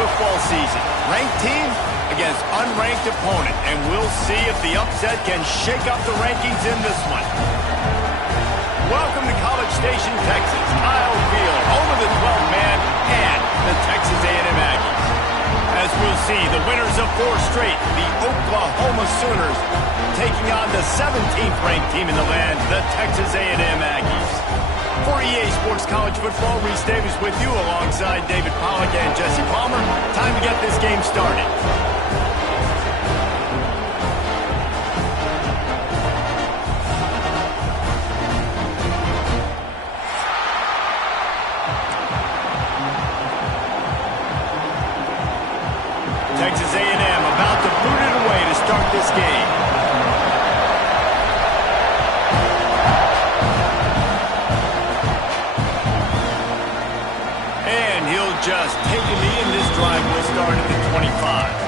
football season. Ranked team against unranked opponent, and we'll see if the upset can shake up the rankings in this one. Welcome to College Station, Texas, Kyle Field, home of the 12-man and the Texas A&M Aggies. As we'll see, the winners of 4 straight, the Oklahoma Sooners, taking on the 17th ranked team in the land, the Texas A&M Aggies. For EA Sports College Football, Reese Davis with you alongside David Pollack and Jesse Palmer. Time to get this game started. Texas A&M about to boot it away to start this game. And he'll just take a knee, and this drive will start at the 25.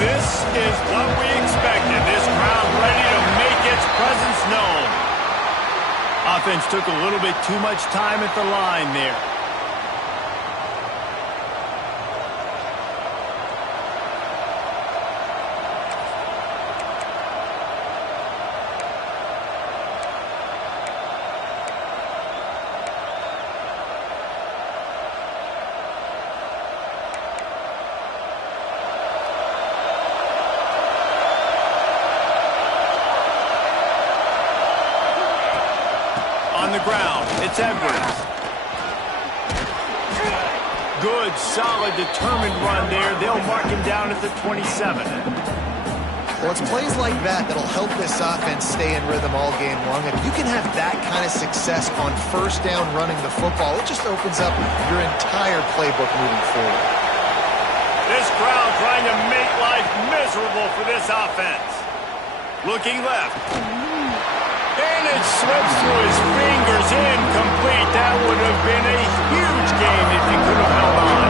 This is what we expected. This crowd ready to make its presence known. Offense took a little bit too much time at the line there. On the ground, it's Edwards. Good, solid, determined run there. They'll mark him down at the 27. Well, it's plays like that that'll help this offense stay in rhythm all game long. If you can have that kind of success on first down running the football, it just opens up your entire playbook moving forward. This crowd trying to make life miserable for this offense. Looking left. And it slips through his fingers, incomplete. That would have been a huge game if he could have held on.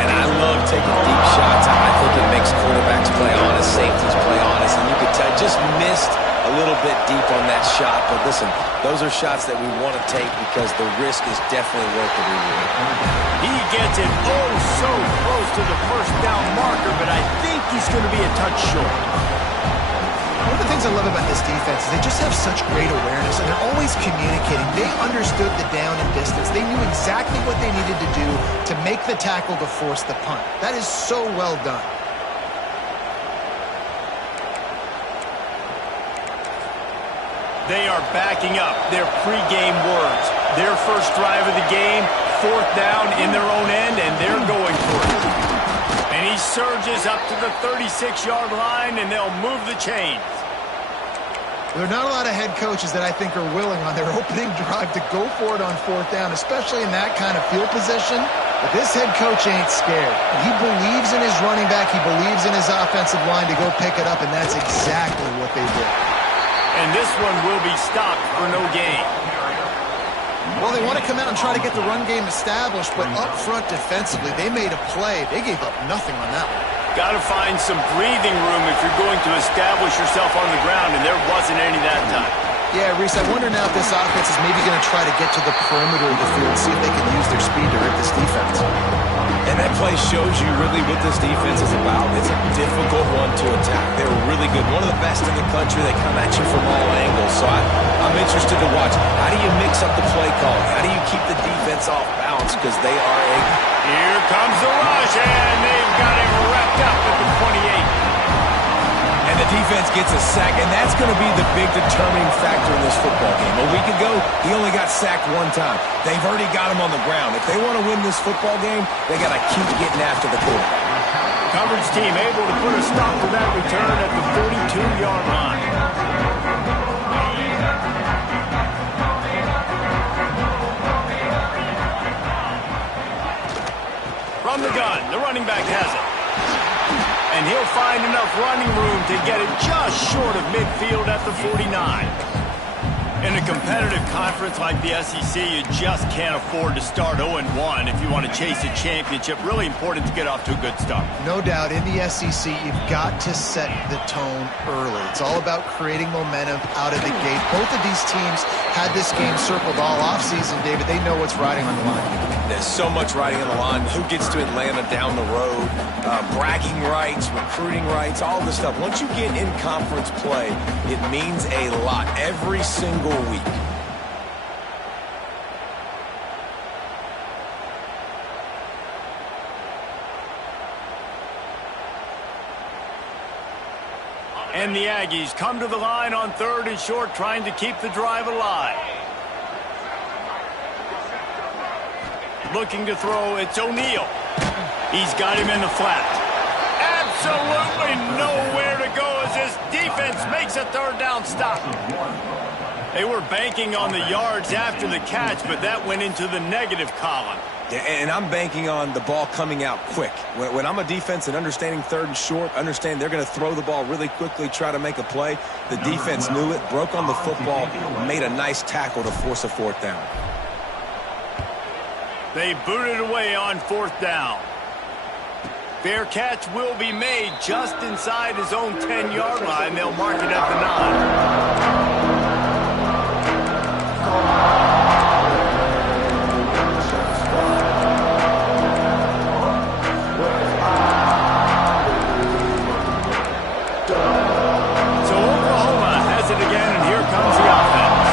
And I love taking deep shots. I think it makes quarterbacks play honest, safeties play honest. And you could tell, just missed a little bit deep on that shot. But listen, those are shots that we want to take because the risk is definitely worth the reward. He gets it oh so close to the first down marker, but I think he's going to be a touch short. One of the things I love about this defense is they just have such great awareness, and they're always communicating. They understood the down and distance. They knew exactly what they needed to do to make the tackle to force the punt. That is so well done. They are backing up their pregame words. Their first drive of the game, 4th down in their own end, and they're going for it. And he surges up to the 36-yard line, and they'll move the chains. There are not a lot of head coaches that I think are willing on their opening drive to go for it on 4th down, especially in that kind of field position. But this head coach ain't scared. He believes in his running back. He believes in his offensive line to go pick it up, and that's exactly what they did. And this one will be stopped for no gain. Well, they want to come out and try to get the run game established, but up front defensively, they made a play. They gave up nothing on that one. Got to find some breathing room if you're going to establish yourself on the ground, and there wasn't any that time. Yeah, Reese, I wonder now if this offense is maybe going to try to get to the perimeter of the field and see if they can use their speed to hurt this defense. And that play shows you really what this defense is about. It's a difficult one to attack. They're really good. One of the best in the country. They come at you from all angles. So I'm interested to watch. How do you mix up the play calling? How do you keep the defense off balance? Because they are a... Here comes the rush, and they've got him wrapped up at the 28. And the defense gets a sack, and that's going to be the big determining factor in this football game. A week ago, he only got sacked 1 time. They've already got him on the ground. If they want to win this football game, they got to keep getting after the quarterback. Coverage team able to put a stop to that return at the 42-yard line. From the gun, the running back has it. And and he'll find enough running room to get it just short of midfield at the 49. In a competitive conference like the SEC, you just can't afford to start 0-1 if you want to chase a championship. Really important to get off to a good start. No doubt, in the SEC, you've got to set the tone early. It's all about creating momentum out of the gate. Both of these teams had this game circled all offseason, David. They know what's riding on the line. There's so much riding on the line. Who gets to Atlanta down the road? Bragging rights, recruiting rights, all this stuff. Once you get in conference play, it means a lot every single week. And the Aggies come to the line on 3rd and short, trying to keep the drive alive. Looking to throw, it's O'Neal. He's got him in the flat. Absolutely nowhere to go as this defense makes a 3rd down stop. They were banking on the yards after the catch, but that went into the negative column. Yeah, and I'm banking on the ball coming out quick. When I'm a defense and understanding 3rd and short, understand they're going to throw the ball really quickly, try to make a play. The defense knew it, broke on the football, made a nice tackle to force a 4th down. They booted away on 4th down. Fair catch will be made just inside his own 10-yard line. They'll mark it at the 9. So Oklahoma has it again, and here comes the offense.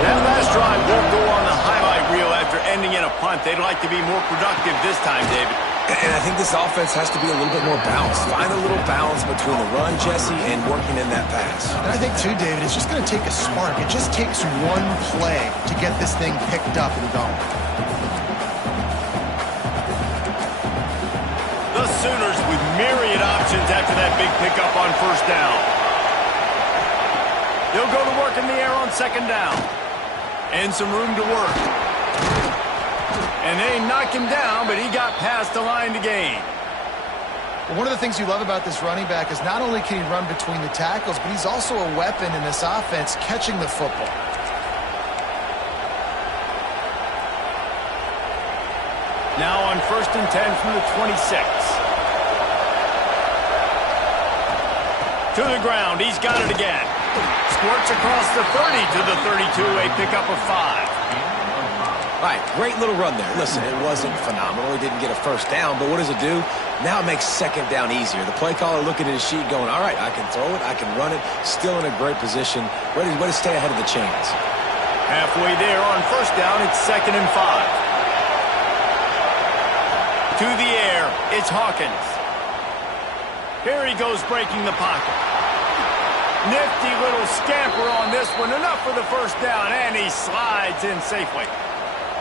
That last drive won't go on the highlight reel after ending in a punt. They'd like to be more productive this time, David. And I think this offense has to be a little bit more balanced. Find a little balance between the run, Jesse, and working in that pass. And I think, too, David, it's just going to take a spark. It just takes one play to get this thing picked up and going. The Sooners with myriad options after that big pickup on 1st down. They'll go to work in the air on 2nd down. And some room to work. And they knocked him down, but he got past the line to gain. Well, one of the things you love about this running back is not only can he run between the tackles, but he's also a weapon in this offense catching the football. Now on 1st and 10 from the 26. To the ground, he's got it again. Squirts across the 30 to the 32, a pickup of 5. All right, great little run there. Listen, it wasn't phenomenal. He didn't get a 1st down, but what does it do? Now it makes 2nd down easier. The play caller looking at his sheet going, all right, I can throw it, I can run it, still in a great position, ready to stay ahead of the chains. Halfway there on 1st down, it's 2nd and 5. To the air, it's Hawkins. Here he goes breaking the pocket. Nifty little scamper on this one, enough for the 1st down, and he slides in safely.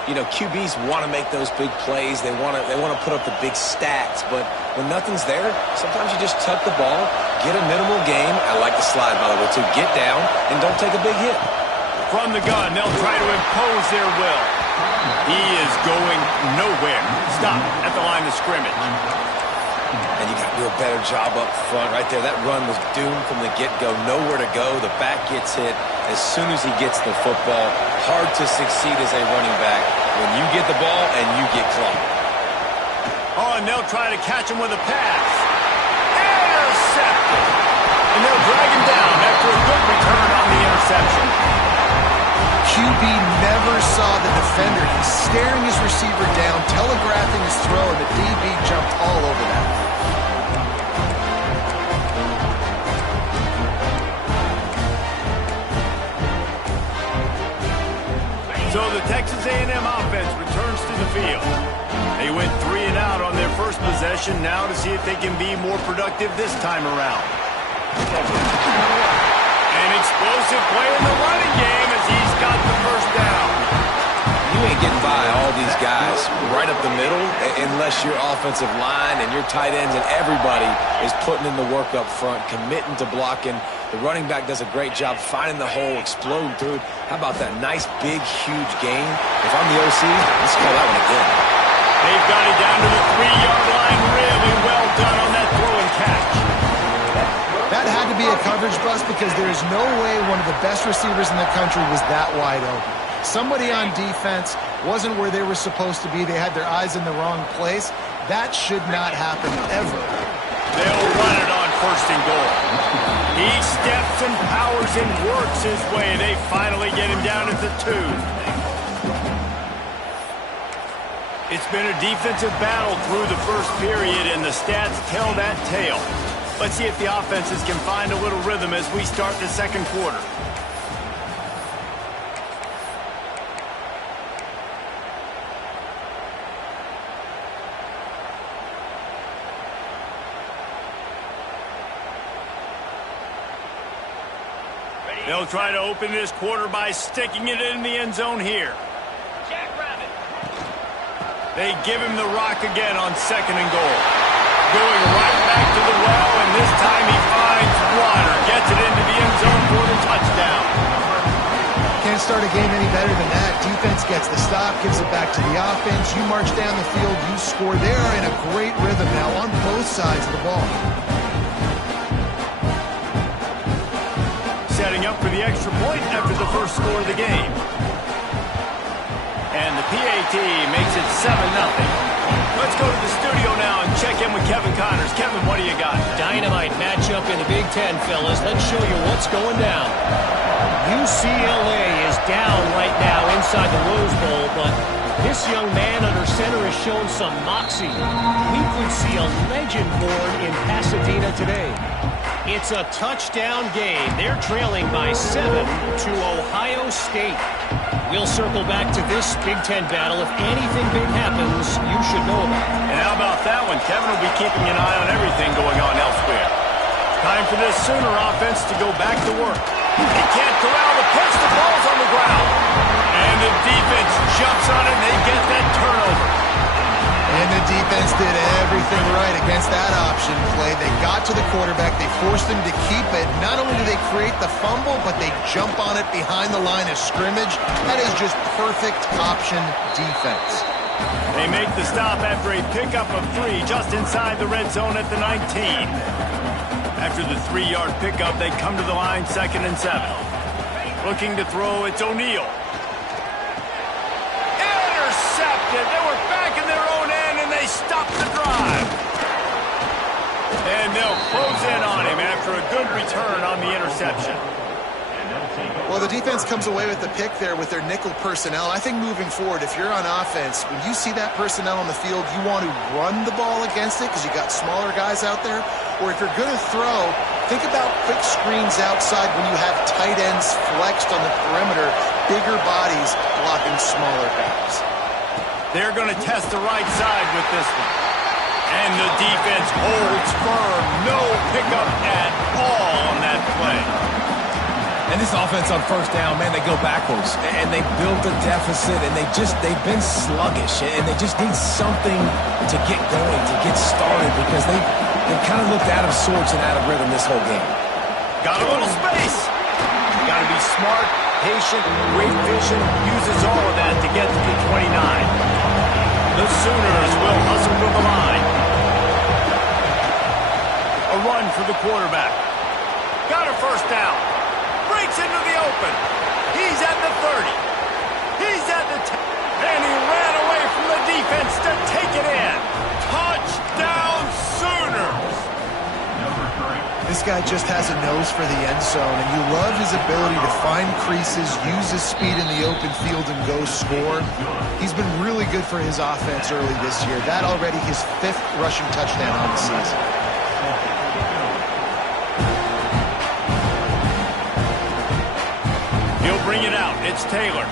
You know, QBs want to make those big plays. They want to put up the big stats. But when nothing's there, sometimes you just tuck the ball, get a minimal gain. I like the slide, by the way, too. Get down and don't take a big hit. From the gun, they'll try to impose their will. He is going nowhere. Stop at the line of scrimmage. And you got to do a better job up front right there. That run was doomed from the get-go. Nowhere to go. The back gets hit as soon as he gets the football. Hard to succeed as a running back when you get the ball and you get clocked. Oh, and they'll try to catch him with a pass. Intercepted. And they'll drag him down after a good return on the interception. QB never saw the defender. He's staring his receiver down, telegraphing his throw, and the DB jumped all over that. So the Texas A&M offense returns to the field. They went 3 and out on their first possession, now to see if they can be more productive this time around. An explosive play in the running game as he's got the 1st down. You ain't getting by all these guys right up the middle unless your offensive line and your tight ends and everybody is putting in the work up front, committing to blocking. The running back does a great job finding the hole, exploding through it. How about that nice, big, huge gain? If I'm the OC, let's call that one again. They've got it down to the 3-yard line. Really well done on that throw and catch. had to be a coverage bust because there is no way one of the best receivers in the country was that wide open. Somebody on defense wasn't where they were supposed to be. They had their eyes in the wrong place. That should not happen ever. They'll run it on 1st and goal. He steps and powers and works his way. They finally get him down at the 2. It's been a defensive battle through the first period, and the stats tell that tale. Let's see if the offenses can find a little rhythm as we start the second quarter. They'll try to open this quarter by sticking it in the end zone here. They give him the rock again on 2nd and goal. Going right back to the well, and this time he finds water. Gets it into the end zone for the touchdown. Can't start a game any better than that. Defense gets the stop, gives it back to the offense. You march down the field, you score. They are in a great rhythm now on both sides of the ball. Setting up for the extra point after the first score of the game. And the PAT makes it 7-0. Let's go to the studio now and check in with Kevin Connors. Kevin, what do you got? Dynamite matchup in the Big Ten, fellas. Let's show you what's going down. UCLA is down right now inside the Rose Bowl, but this young man under center has shown some moxie. We could see a legend born in Pasadena today. It's a touchdown game. They're trailing by 7 to Ohio State. We'll circle back to this Big Ten battle. If anything big happens, you should know about it. And how about that one? Kevin will be keeping an eye on everything going on elsewhere. Time for this Sooner offense to go back to work. They can't corral the pitch. The ball's on the ground. And the defense jumps on it, and they get that turnover. And the defense did everything right against that option play. They got to the quarterback. They forced him to keep it. Not only do they create the fumble, but they jump on it behind the line of scrimmage. That is just perfect option defense. They make the stop after a pickup of 3 just inside the red zone at the 19. After the 3-yard pickup, they come to the line 2nd and 7. Looking to throw, it's O'Neal. Intercepted. They were back in their own end, and they stop the drive. And they'll close in on him after a good return on the interception. Well, the defense comes away with the pick there with their nickel personnel. I think moving forward, if you're on offense, when you see that personnel on the field, you want to run the ball against it because you got smaller guys out there. Or if you're going to throw, think about quick screens outside when you have tight ends flexed on the perimeter, bigger bodies blocking smaller guys. They're going to test the right side with this one. And the defense holds firm. No pickup at all on that play. And this offense on 1st down, man, they go backwards. And they built a deficit, and they've been sluggish. And they just need something to get going, to get started, because they've kind of looked out of sorts and out of rhythm this whole game. Got a little space. Got to be smart, patient, great vision. Uses all of that to get to the 29. The Sooners will hustle to the line. A run for the quarterback. Got a 1st down. Breaks into the open. He's at the 30. He's at the 10. And he ran away from the defense to take it in. Touchdown Sooners. This guy just has a nose for the end zone, and you love his ability to find creases, use his speed in the open field, and go score. He's been really good for his offense early this year. That already his 5th rushing touchdown on the season. He'll bring it out. It's Taylor.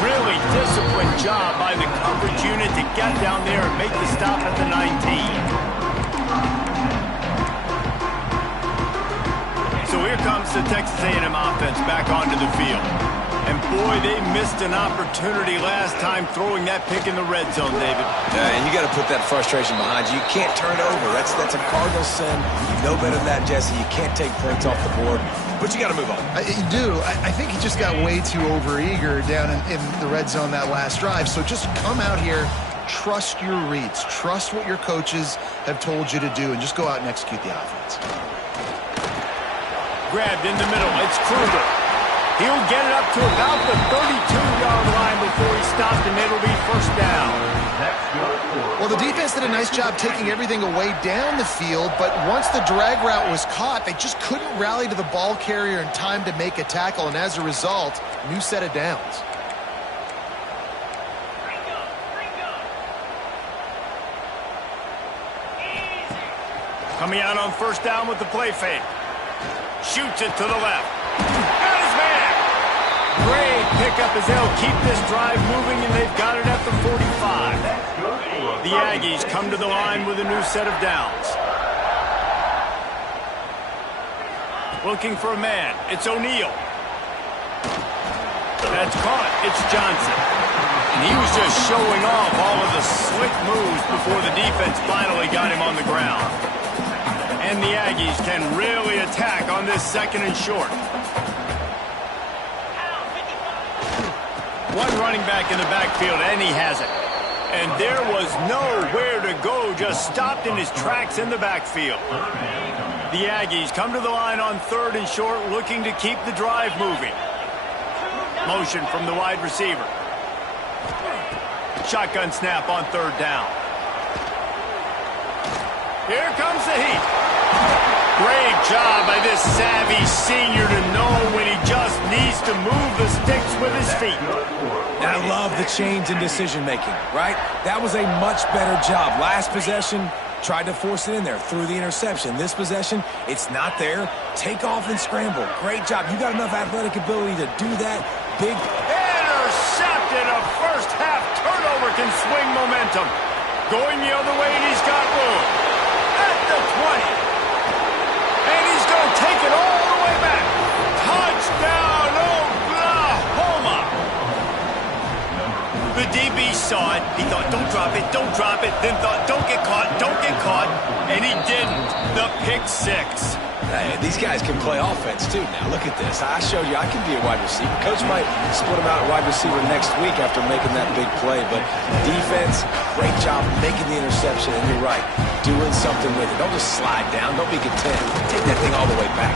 Really disciplined job by the coverage unit to get down there and make the stop at the 19. So here comes the Texas A&M offense back onto the field. And boy, they missed an opportunity last time throwing that pick in the red zone, David. Yeah, and you got to put that frustration behind you. You can't turn it over. That's a cardinal sin. You know better than that, Jesse. You can't take points off the board. But you got to move on. You do. I think he just got way too overeager down in the red zone that last drive. So just come out here, trust your reads. Trust what your coaches have told you to do, and just go out and execute the offense. Grabbed in the middle. It's Kruger. He'll get it up to about the 32-yard line before he stopped, and it'll be first down. Well, the defense did a nice job taking everything away down the field, but once the drag route was caught, they just couldn't rally to the ball carrier in time to make a tackle, and as a result, new set of downs. Coming out on first down with the play fake. Shoots it to the left. Got his man. Great pickup as they'll keep this drive moving, and they've got it at the 45. The Aggies come to the line with a new set of downs. Looking for a man. It's O'Neal. That's caught. It's Johnson. And he was just showing off all of the slick moves before the defense finally got him on the ground. And the Aggies can really attack on this second and short. One running back in the backfield, and he has it. And there was nowhere to go, just stopped in his tracks in the backfield. The Aggies come to the line on third and short, looking to keep the drive moving. Motion from the wide receiver. Shotgun snap on third down. Here comes the heat. Great job by this savvy senior to know when he just needs to move the sticks with his feet. I love the change in decision-making, right? That was a much better job. Last possession, tried to force it in there, threw the interception. This possession, it's not there. Take off and scramble. Great job. You got enough athletic ability to do that. Big intercepted. A first-half turnover can swing momentum. Going the other way, and he's got room. At the 20. And he's going to take it all the way back. Touchdown, Oklahoma. The DB saw it. He thought, don't drop it, don't drop it. Then thought, don't get caught, don't get caught. And he didn't. The pick six. Hey, these guys can play offense, too. Now, look at this. I showed you I can be a wide receiver. Coach might split him out at wide receiver next week after making that big play. But defense, great job making the interception. And you're right, doing something with it. Don't just slide down. Don't be content. Take that thing all the way back.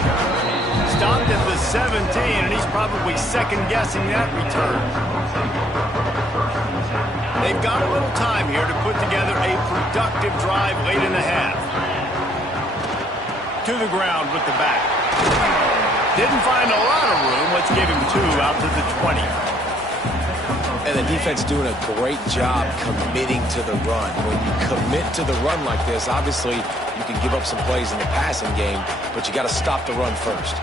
Stopped at the 17, and he's probably second-guessing that return. They've got a little time here to put together a productive drive late in the half. To the ground with the back. Didn't find a lot of room. Let's give him two out to the 20. And the defense doing a great job committing to the run. When you commit to the run like this, obviously you can give up some plays in the passing game, but you got to stop the run first.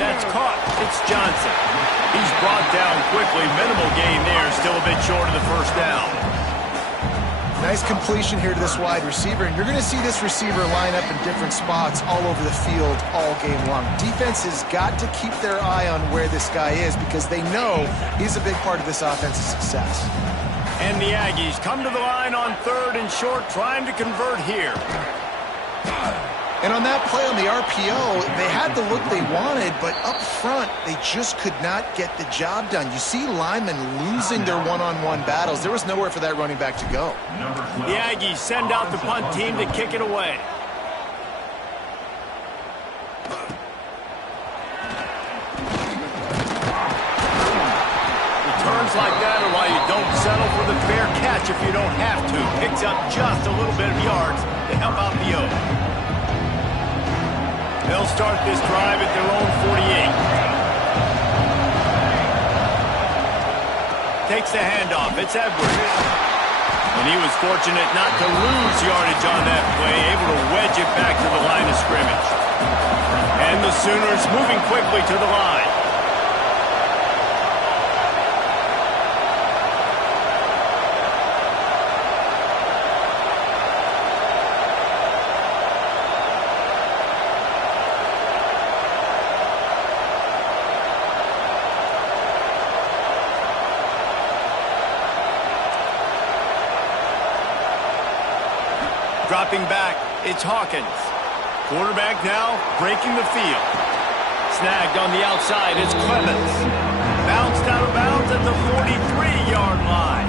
That's caught. It's Johnson. He's brought down quickly. Minimal gain there. Still a bit short of the first down. Nice completion here to this wide receiver, and you're going to see this receiver line up in different spots all over the field all game long. Defense has got to keep their eye on where this guy is because they know he's a big part of this offense's success. And the Aggies come to the line on third and short, trying to convert here. And on that play on the RPO, they had the look they wanted, but up front, they just could not get the job done. You see linemen losing their one-on-one battles. There was nowhere for that running back to go. The Aggies send out the punt team to kick it away. Returns like that are why you don't settle for the fair catch if you don't have to. Picks up just a little bit of yards to help out the Oaks. They'll start this drive at their own 48. Takes the handoff. It's Edwards. And he was fortunate not to lose yardage on that play, able to wedge it back to the line of scrimmage. And the Sooners moving quickly to the line. Dropping back, it's Hawkins. Quarterback now breaking the field. Snagged on the outside, it's Clemens. Bounced out of bounds at the 43-yard line.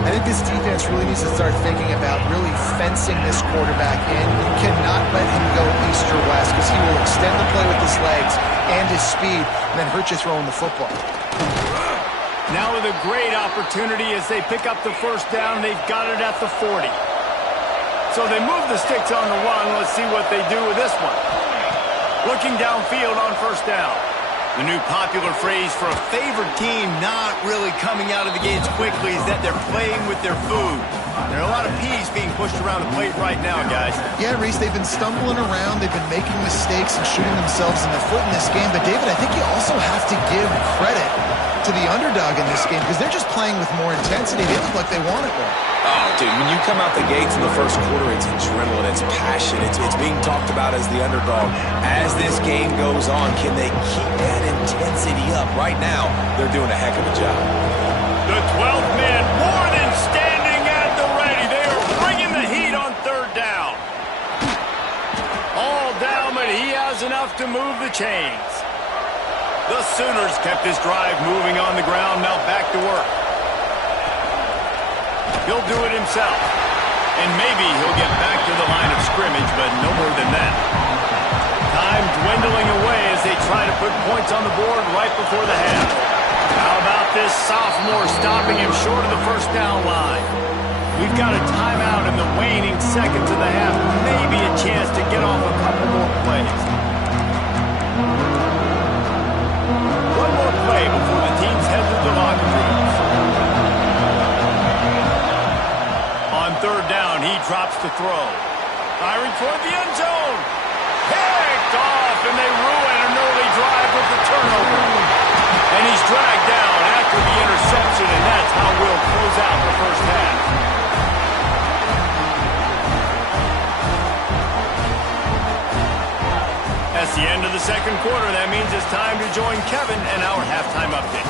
I think this defense really needs to start thinking about really fencing this quarterback in. You cannot let him go east or west because he will extend the play with his legs and his speed and then hurt you throwing the football. Now with a great opportunity as they pick up the first down. They've got it at the 40. So they move the sticks on the run. Let's see what they do with this one. Looking downfield on first down. The new popular phrase for a favored team not really coming out of the gates quickly is that they're playing with their food. There are a lot of peas being pushed around the plate right now, guys. Yeah, Reese, they've been stumbling around. They've been making mistakes and shooting themselves in the foot in this game. But, David, I think you also have to give credit to the underdog in this game because they're just playing with more intensity. They look like they want it more. Oh, dude, when you come out the gates in the first quarter, it's adrenaline, it's passion, it's being talked about as the underdog. As this game goes on, can they keep that intensity up? Right now, they're doing a heck of a job. The 12th man more than standing at the ready. They are bringing the heat on third down. All down, but he has enough to move the chains. The Sooners kept this drive moving on the ground, now back to work. He'll do it himself. And maybe he'll get back to the line of scrimmage, but no more than that. Time dwindling away as they try to put points on the board right before the half. How about this sophomore stopping him short of the first down line? We've got a timeout in the waning seconds of the half. Maybe a chance to get off a couple more plays. One more play before the teams head to the locker rooms. On third down, he drops to throw. Firing toward the end zone. Picked off, and they ruin an early drive with the turnover. And he's dragged down after the interception, and that's how we'll close out the first half. That's the end of the second quarter. That means it's time to join Kevin and our halftime update.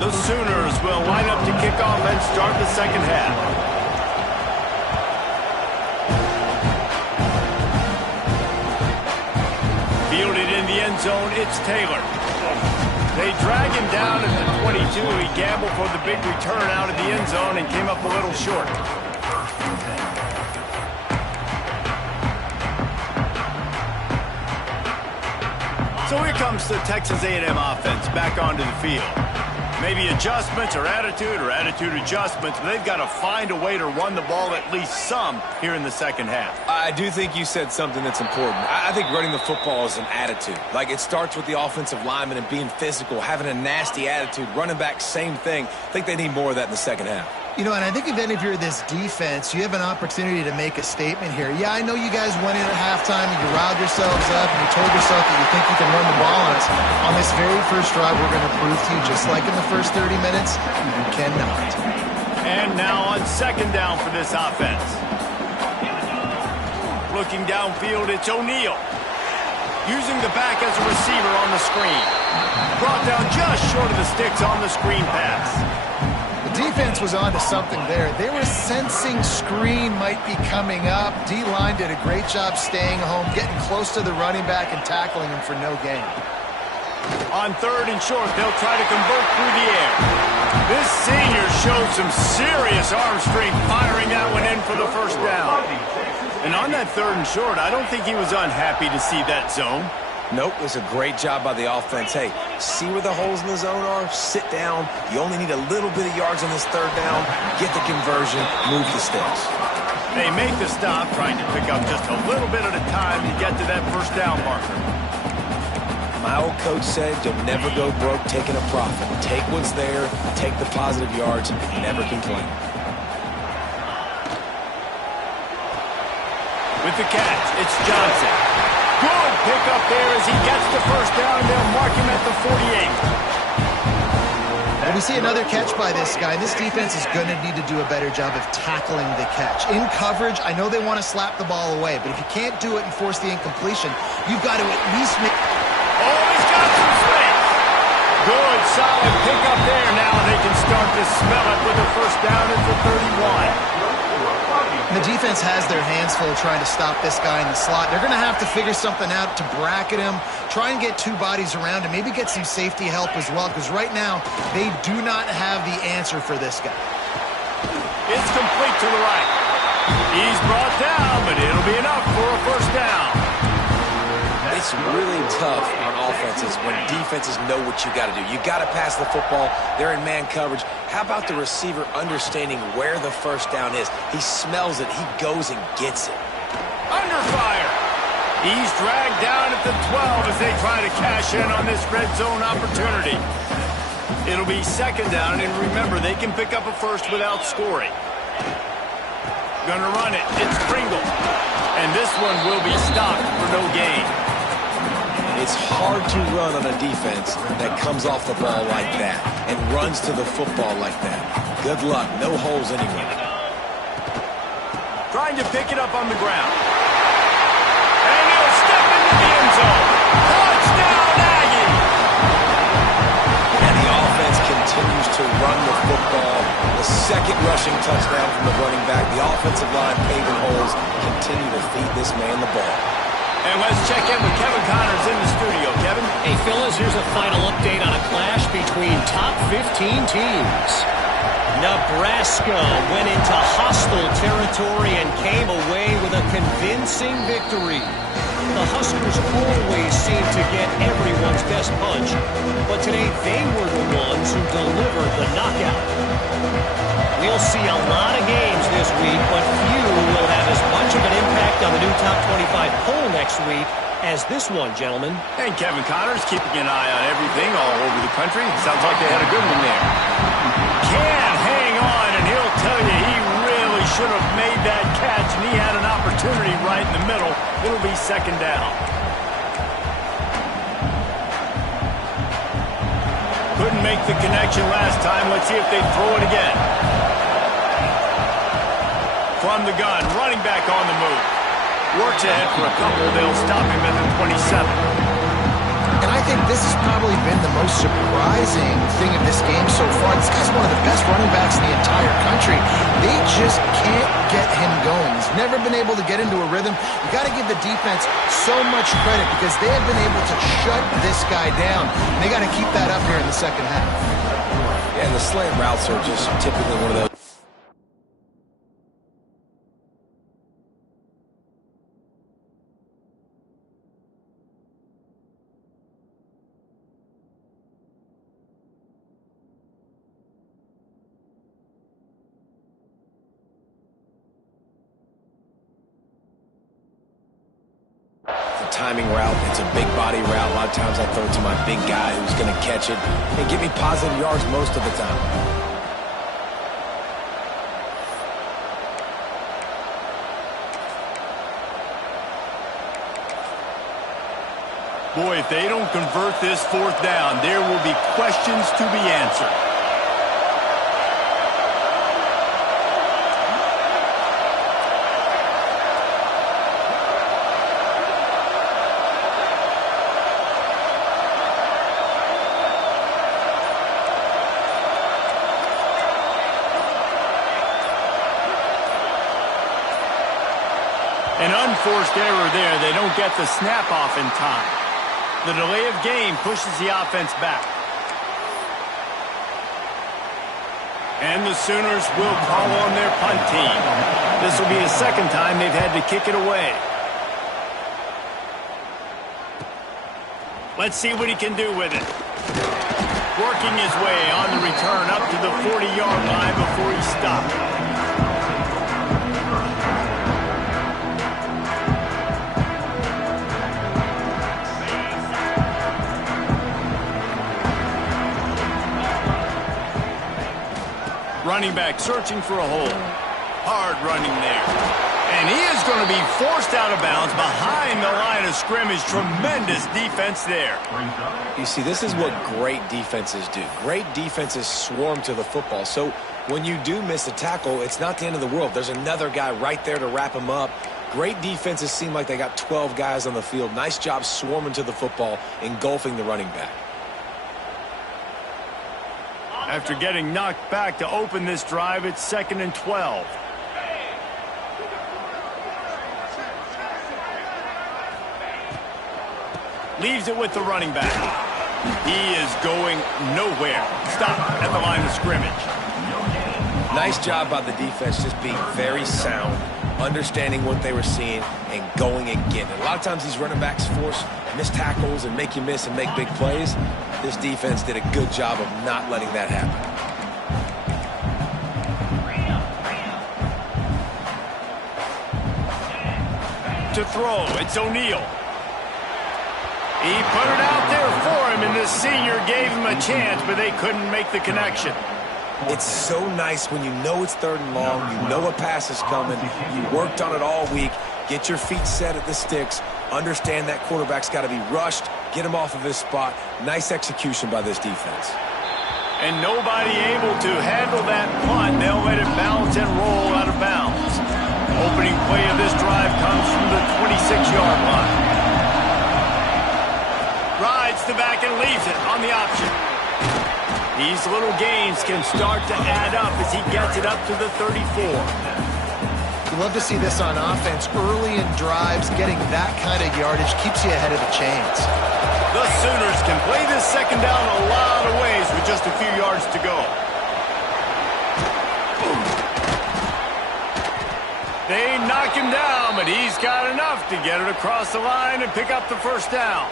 The Sooners will line up to kick off and start the second half. Fielded in the end zone, it's Taylor. They drag him down at the 22. He gambled for the big return out of the end zone and came up a little short. So here comes the Texas A&M offense back onto the field. Maybe adjustments or attitude adjustments, but they've got to find a way to run the ball at least some here in the second half. I do think you said something that's important. I think running the football is an attitude. Like, it starts with the offensive lineman and being physical, having a nasty attitude. Running back, same thing. I think they need more of that in the second half. You know, and I think if you're this defense, you have an opportunity to make a statement here. Yeah, I know you guys went in at halftime and you riled yourselves up and you told yourself that you think you can run the ball on us. On this very first drive, we're going to prove to you, just like in the first 30 minutes, you cannot. And now on second down for this offense. Looking downfield, it's O'Neal. Using the back as a receiver on the screen. Brought down just short of the sticks on the screen pass. The defense was on to something there. They were sensing screen might be coming up. D-line did a great job staying home, getting close to the running back and tackling him for no gain. On third and short, they'll try to convert through the air. This senior showed some serious arm strength firing that one in for the first down. And on that third and short, I don't think he was unhappy to see that zone. Nope, it was a great job by the offense. Hey, see where the holes in the zone are? Sit down. You only need a little bit of yards on this third down. Get the conversion. Move the sticks. They make the stop, trying to pick up just a little bit at a time to get to that first down marker. My old coach said you'll never go broke taking a profit. Take what's there, take the positive yards, never complain. With the catch, it's Johnson. Good pick up there as he gets the first down. They'll mark him at the 48. And we see another catch by this guy. This defense is going to need to do a better job of tackling the catch. In coverage, I know they want to slap the ball away, but if you can't do it and force the incompletion, you've got to at least make... Oh, he's got some space. Good, solid pick up there. Now they can start to smell it with a first down at the 31. And the defense has their hands full trying to stop this guy in the slot. They're going to have to figure something out to bracket him, try and get two bodies around him, maybe get some safety help as well, because right now they do not have the answer for this guy. It's complete to the right. He's brought down, but it'll be enough for a first down. It's really tough on offenses when defenses know what you got to do. You got to pass the football. They're in man coverage. How about the receiver understanding where the first down is? He smells it. He goes and gets it. Under fire. He's dragged down at the 12 as they try to cash in on this red zone opportunity. It'll be second down, and remember, they can pick up a first without scoring. Gonna run it. It's Pringle. And this one will be stopped for no gain. It's hard to run on a defense that comes off the ball like that and runs to the football like that. Good luck. No holes anywhere. Trying to pick it up on the ground. And he'll step into the end zone. Touchdown, Aggie! And the offense continues to run the football. The second rushing touchdown from the running back. The offensive line paving holes continue to feed this man the ball. And let's check in with Kevin Connors in the studio. Kevin? Hey, fellas, here's a final update on a clash between top 15 teams. Nebraska went into hostile territory and came away with a convincing victory. The Huskers always seem to get everyone's best punch, but today they were the ones who delivered the knockout. We'll see a lot of games this week, but few will have as much of an impact on the new top 25 poll next week as this one, gentlemen. And Kevin Connors keeping an eye on everything all over the country. Sounds like they had a good one there. Can't hang on, and he'll tell you he really should have made that catch, and he had an opportunity right in the middle. It'll be second down. Couldn't make the connection last time. Let's see if they throw it again. From the gun, running back on the move. Works ahead for a couple. They'll stop him at the 27. And I think this has probably been the most surprising thing of this game so far. This guy's one of the best running backs in the entire country. They just can't get him going. He's never been able to get into a rhythm. You got to give the defense so much credit because they have been able to shut this guy down. And they got to keep that up here in the second half. Yeah, and the slant routes are just typically one of those. Timing route. It's a big body route. A lot of times I throw it to my big guy who's going to catch it and give me positive yards most of the time. Boy, if they don't convert this fourth down, there will be questions to be answered. An unforced error there. They don't get the snap off in time. The delay of game pushes the offense back. And the Sooners will call on their punt team. This will be the second time they've had to kick it away. Let's see what he can do with it. Working his way on the return up to the 40-yard line before he stopped. Running back searching for a hole. Hard running there. And he is going to be forced out of bounds behind the line of scrimmage. Tremendous defense there. You see, this is what great defenses do. Great defenses swarm to the football. So when you do miss a tackle, it's not the end of the world. There's another guy right there to wrap him up. Great defenses seem like they got 12 guys on the field. Nice job swarming to the football, engulfing the running back. After getting knocked back to open this drive, it's 2nd and 12. Leaves it with the running back. He is going nowhere. Stop at the line of scrimmage. Nice job by the defense, just being very sound, understanding what they were seeing, and going and getting it. A lot of times these running backs force missed tackles and make you miss and make big plays. This defense did a good job of not letting that happen. To throw, it's O'Neal. He put it out there for him, and the senior gave him a chance, but they couldn't make the connection. It's so nice when you know it's 3rd and long, you know a pass is coming, you worked on it all week, get your feet set at the sticks, understand that quarterback's got to be rushed, get him off of his spot. Nice execution by this defense. And nobody able to handle that punt. They'll let it bounce and roll out of bounds. Opening play of this drive comes from the 26-yard line. Rides the back and leaves it on the option. These little gains can start to add up as he gets it up to the 34. You love to see this on offense. Early in drives, getting that kind of yardage keeps you ahead of the chains. The Sooners can play this second down a lot of ways with just a few yards to go. They knock him down, but he's got enough to get it across the line and pick up the first down.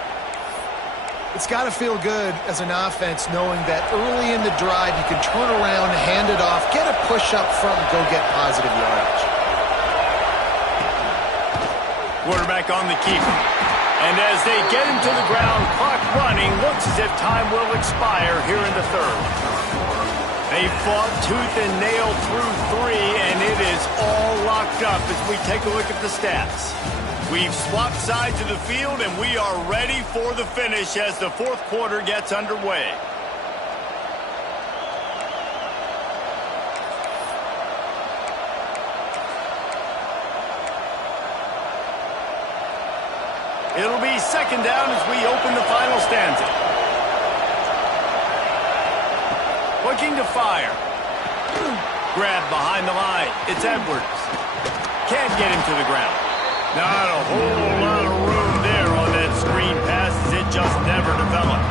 It's got to feel good as an offense knowing that early in the drive you can turn around, hand it off, get a push up front, and go get positive yardage. Quarterback on the keeper. And as they get him to the ground, clock running, looks as if time will expire here in the 3rd. They fought tooth and nail through 3, and it is all locked up as we take a look at the stats. We've swapped sides of the field, and we are ready for the finish as the 4th quarter gets underway. It'll be second down as we open the final stanza. Looking to fire. Grab behind the line. It's Edwards. Can't get him to the ground. Not a whole lot of room there on that screen pass as it just never developed.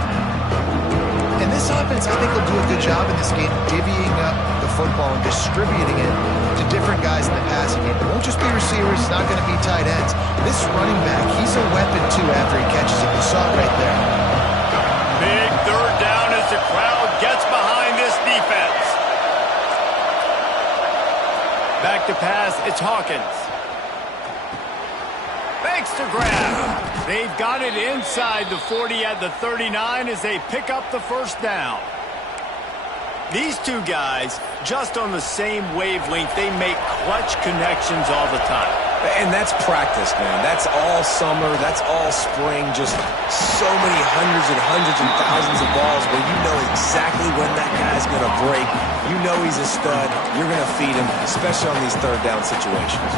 And this offense, I think, will do a good job in this game divvying up the football and distributing it to different guys in the passing game. It won't just be receivers. It's not going to be tight ends. This running back, he's a weapon, too, after he catches it. You saw it right there. Big 3rd down as the crowd gets behind this defense. Back to pass, it's Hawkins. Fakes to grab. They've got it inside the 40 at the 39 as they pick up the first down. These two guys, just on the same wavelength, they make clutch connections all the time. And that's practice, man. That's all summer. That's all spring. Just so many hundreds and thousands of balls where you know exactly when that guy's going to break. You know he's a stud. You're going to feed him, especially on these 3rd down situations.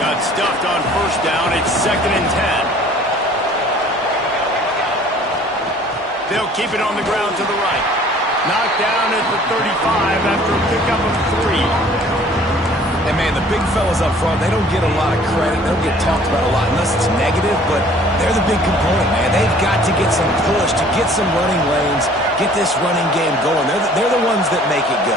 Got stuffed on first down. It's 2nd and 10. They'll keep it on the ground to the right. Knocked down at the 35 after a pickup of 3. And, man, the big fellas up front, they don't get a lot of credit. They don't get talked about a lot unless it's negative, but they're the big component, man. They've got to get some push, to get some running lanes, get this running game going. They're the ones that make it go.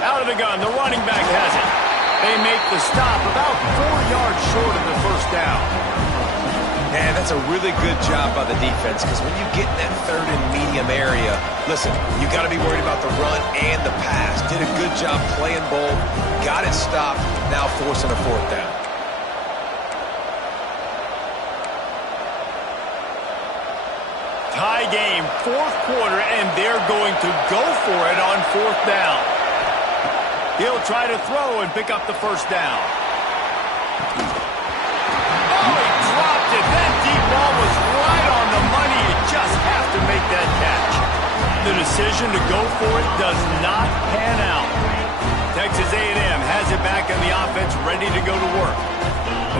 Out of the gun, the running back has it. They make the stop about 4 yards short of the first down. Man, that's a really good job by the defense because when you get in that 3rd and medium area, listen, you got to be worried about the run and the pass. Did a good job playing both, got it stopped, now forcing a 4th down. Tie game, 4th quarter, and they're going to go for it on 4th down. He'll try to throw and pick up the first down. That deep ball was right on the money. You just have to make that catch. The decision to go for it does not pan out. Texas A&M has it back on the offense, ready to go to work.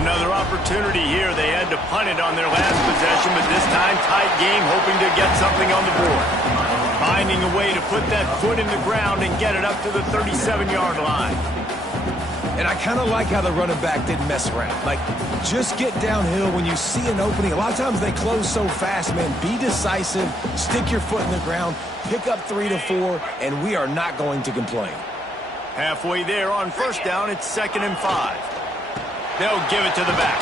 Another opportunity here. They had to punt it on their last possession, but this time tight game, hoping to get something on the board. Finding a way to put that foot in the ground and get it up to the 37-yard line. And I kind of like how the running back didn't mess around. Like, just get downhill when you see an opening. A lot of times they close so fast, man. Be decisive, stick your foot in the ground, pick up 3 to 4, and we are not going to complain. Halfway there on first down, it's 2nd and 5. They'll give it to the back.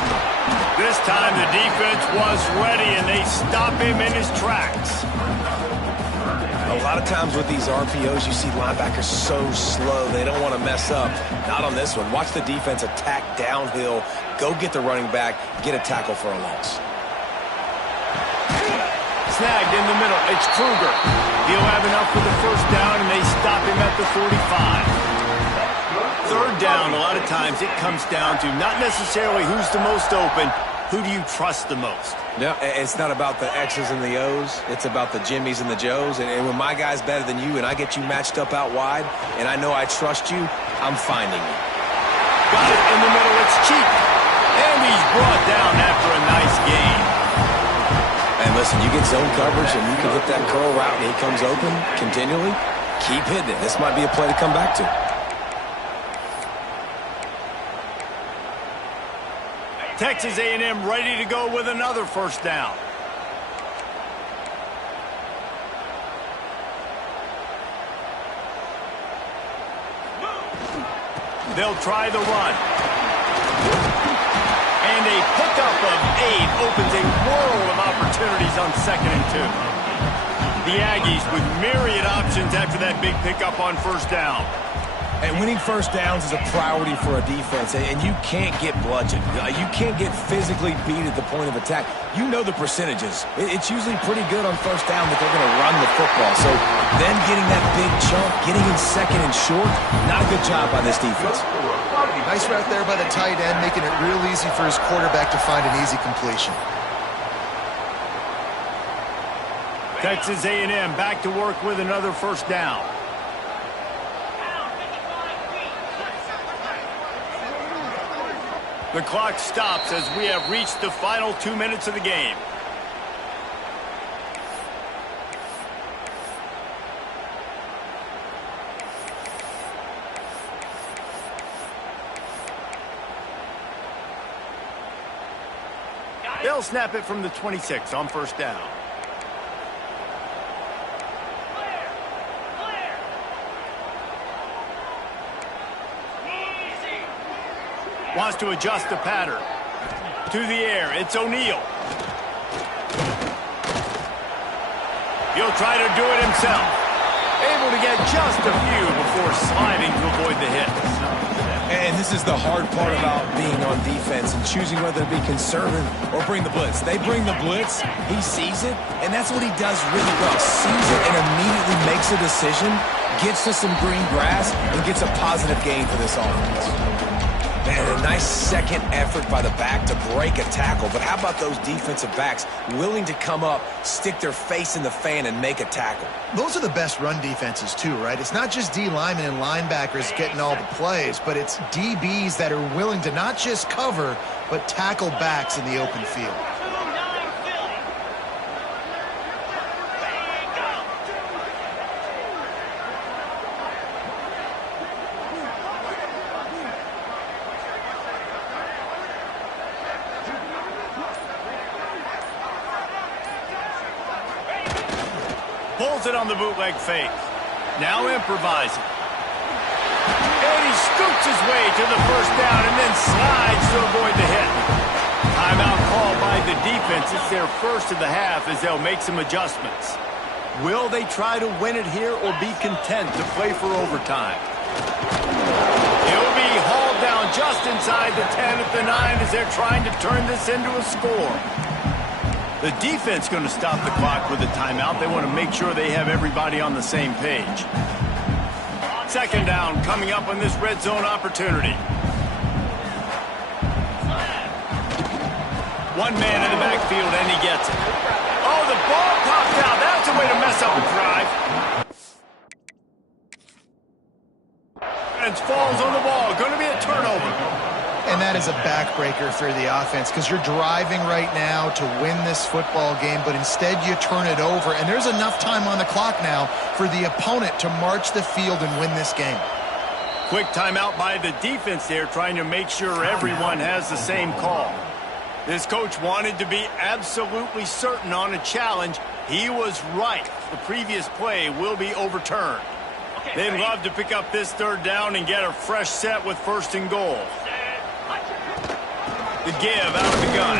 This time the defense was ready, and they stop him in his tracks. A lot of times with these RPOs, you see linebackers so slow, they don't want to mess up. Not on this one. Watch the defense attack downhill, go get the running back, get a tackle for a loss. Snagged in the middle. It's Kruger. He'll have enough for the first down, and they stop him at the 45. 3rd down, a lot of times it comes down to not necessarily who's the most open, who do you trust the most? No, it's not about the X's and the O's. It's about the Jimmies and the Joes. And when my guy's better than you and I get you matched up out wide and I know I trust you, I'm finding you. Got it in the middle. It's cheap. And he's brought down after a nice gain. And listen, you get zone coverage and you can hit that curl route and he comes open continually. Keep hitting it. This might be a play to come back to. Texas A&M ready to go with another first down. They'll try the run. And a pickup of 8 opens a world of opportunities on 2nd and 2. The Aggies with myriad options after that big pickup on first down. And winning first downs is a priority for a defense, and you can't get bludgeoned. You can't get physically beat at the point of attack. You know the percentages. It's usually pretty good on first down that they're going to run the football. So then getting that big chunk, getting in 2nd and short, not a good job by this defense. Nice route there by the tight end, making it real easy for his quarterback to find an easy completion. Texas A&M back to work with another first down. The clock stops as we have reached the final 2 minutes of the game. They'll snap it from the 26 on first down. Wants to adjust the pattern. To the air, it's O'Neal. He'll try to do it himself. Able to get just a few before sliding to avoid the hit. And this is the hard part about being on defense and choosing whether to be conservative or bring the blitz. They bring the blitz, he sees it, and that's what he does really well. Sees it and immediately makes a decision, gets to some green grass, and gets a positive gain for this offense. Man, a nice second effort by the back to break a tackle. But how about those defensive backs willing to come up, stick their face in the fan, and make a tackle? Those are the best run defenses, too, right? It's not just D linemen and linebackers getting all the plays, but it's DBs that are willing to not just cover, but tackle backs in the open field. Pulls it on the bootleg fake. Now improvising. And he scoots his way to the first down and then slides to avoid the hit. Timeout called by the defense. It's their first of the half as they'll make some adjustments. Will they try to win it here or be content to play for overtime? He'll be hauled down just inside the 10 at the 9 as they're trying to turn this into a score. The defense going to stop the clock with a timeout. They want to make sure they have everybody on the same page. 2nd down coming up on this red zone opportunity. One man in the backfield, and he gets it. Oh, the ball popped out. That's a way to mess up a drive. And falls on the ball. Going to be a turnover. And that is a backbreaker for the offense because you're driving right now to win this football game, but instead you turn it over. And there's enough time on the clock now for the opponent to march the field and win this game. Quick timeout by the defense there, trying to make sure everyone has the same call. This coach wanted to be absolutely certain on a challenge. He was right. The previous play will be overturned. They'd love to pick up this third down and get a fresh set with first and goal. The give out of the gun.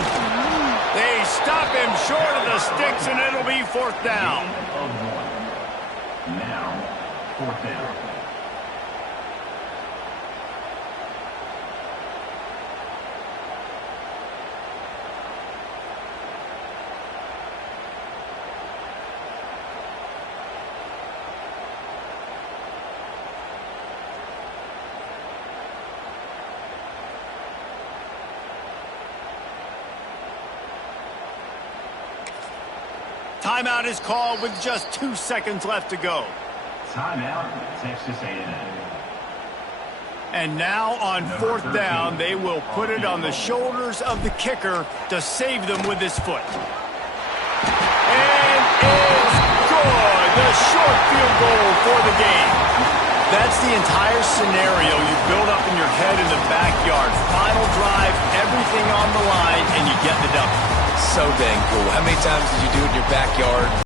They stop him short of the sticks, and it'll be fourth down. Now, fourth down. Timeout is called with just 2 seconds left to go. Timeout, Texas A&M. And now on fourth down, they will put it on the shoulders of the kicker to save them with his foot. And it's good. The short field goal for the game. That's the entire scenario you build up in your head in the backyard. Final drive, everything on the line, and you get the W. So dang cool. How many times did you do it in your backyard?